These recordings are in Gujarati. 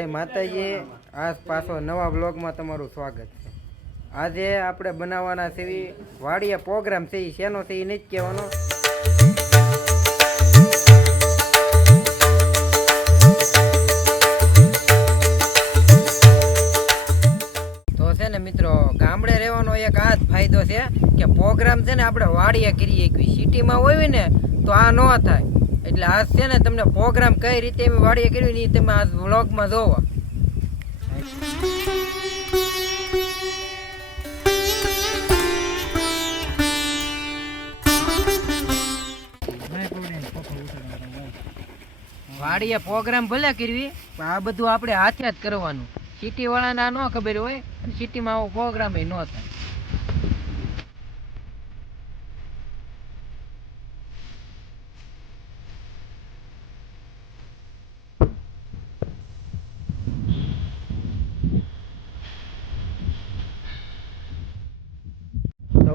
જય માતાજી. આજ પાછો નવા બ્લોગમાં તમારું સ્વાગત છે. આજે આપણે બનાવવાના છે વાડિયા પ્રોગ્રામ છે. એ શેનો છે એ નહીં જ કહેવાનો. તો છે ને મિત્રો, ગામડે રહેવાનો એક આ જ ફાયદો છે કે પ્રોગ્રામ છે ને આપણે વાડિયા કરીએ. સિટીમાં હોય ને તો આ ન થાય. એટલે આજ છે ને તમને પ્રોગ્રામ કઈ રીતે એમ વાડિયા કરવી ને તમે આ વ્લોગમાં જોવો. વાડિયા પ્રોગ્રામ ભલે કરવી પણ આ બધું આપણે હાથે જ કરવાનું. સિટી વાળાને આ ન ખબર હોય, સિટીમાં આવો પ્રોગ્રામ ન થાય.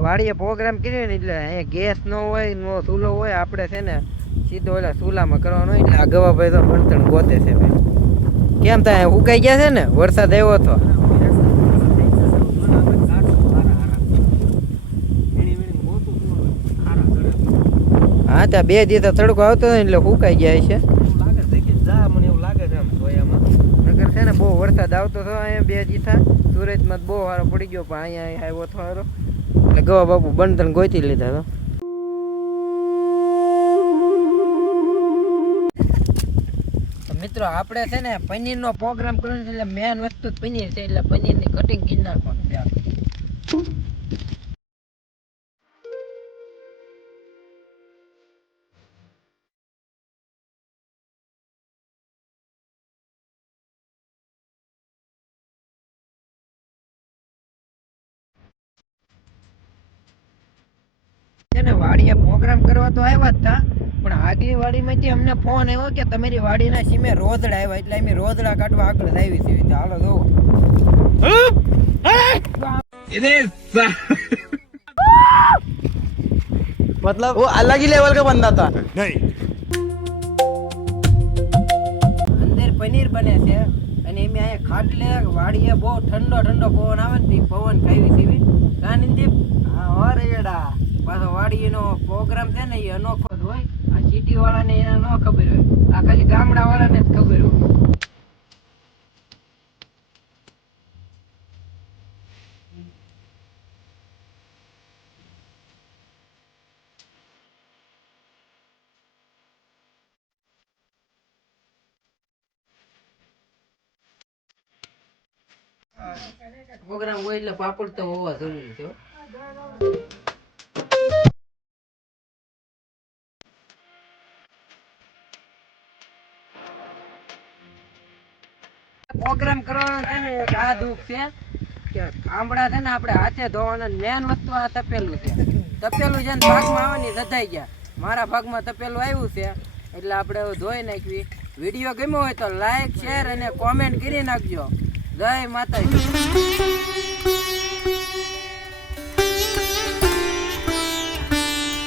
વાડીએ પ્રોગ્રામ કર્યો ને એટલે અહીંયા ગેસ ન હોય, નો ચૂલો હોય. આપણે છે ને સીધો ઓલા ચૂલામાં કરવાનો હોય. એટલે આ ગવાભાઈ તો બળતણ ગોતે છે ભાઈ. કેમ થાય ઉકાઈ ગયા છે ને, વરસાદ આવ્યો હતો. હા ત્યાં 2 દિવસ તડકો આવતો હોય એટલે સુકાઈ ગયા છે. મને એવું લાગે છે નગર છે ને બહુ વરસાદ આવતો હતો અહીંયા 2 દિવસ. સુરતમાં બહુ સારો પડી ગયો પણ અહીંયા આવ્યો હતો સારો. એટલે ગવા બાપુ બળતણ ગોતી લીધા તો. મિત્રો આપણે છે ને પનીરનો પ્રોગ્રામ કરવાનો છે. એટલે મેન વસ્તુ પનીર છે. એટલે પનીરની કટિંગ કરી નાખવાનું છે. વાડીએ પ્રોગ્રામ કરવા તો આવ્યા જ હતા પણ આગલી વાડીમાંથી અમને ફોન આવ્યો કે તમારી વાડીના સીમે રોદડા આવ્યા. એટલે અમે રોદડા કાઢવા આગળ જ આવી છે. હાલો જોવો. मतलब वो अलग ही लेवल का बंदा था. नहीं. અંદર પનીર બને છે અને એમ અહીંયા ખાટલે વાડીએ બહુ ઠંડો ઠંડો પવન આવે ને પવન ખાવી છે. કાનંદી હા રેડા પાછો વાડીનો પ્રોગ્રામ છે ને એ અનોખો જ હોય. આ સિટી વાળાને એને ન ખબર હોય. આ ખાલી ગામડા વાળાને જ ખબર હોય. પ્રોગ્રામ હોય એટલે પાપડ તો હોવા જરૂરી છે. પ્રોગ્રામ કરવાનો છે ને એક આ દુઃખ છે કે આંબળા છે ને આપણે હાથે ધોવાના. મેન વસ્તુ આ તપેલું છે. તપેલું છે ને ભાગમાં આવવાની સધાઈ ગયા. મારા ભાગમાં તપેલું આવ્યું છે એટલે આપણે ધોઈ નાખવી. વિડીયો ગમ્યો હોય તો લાઈક, શેર અને કોમેન્ટ કરી નાખજો. જય માતાજી.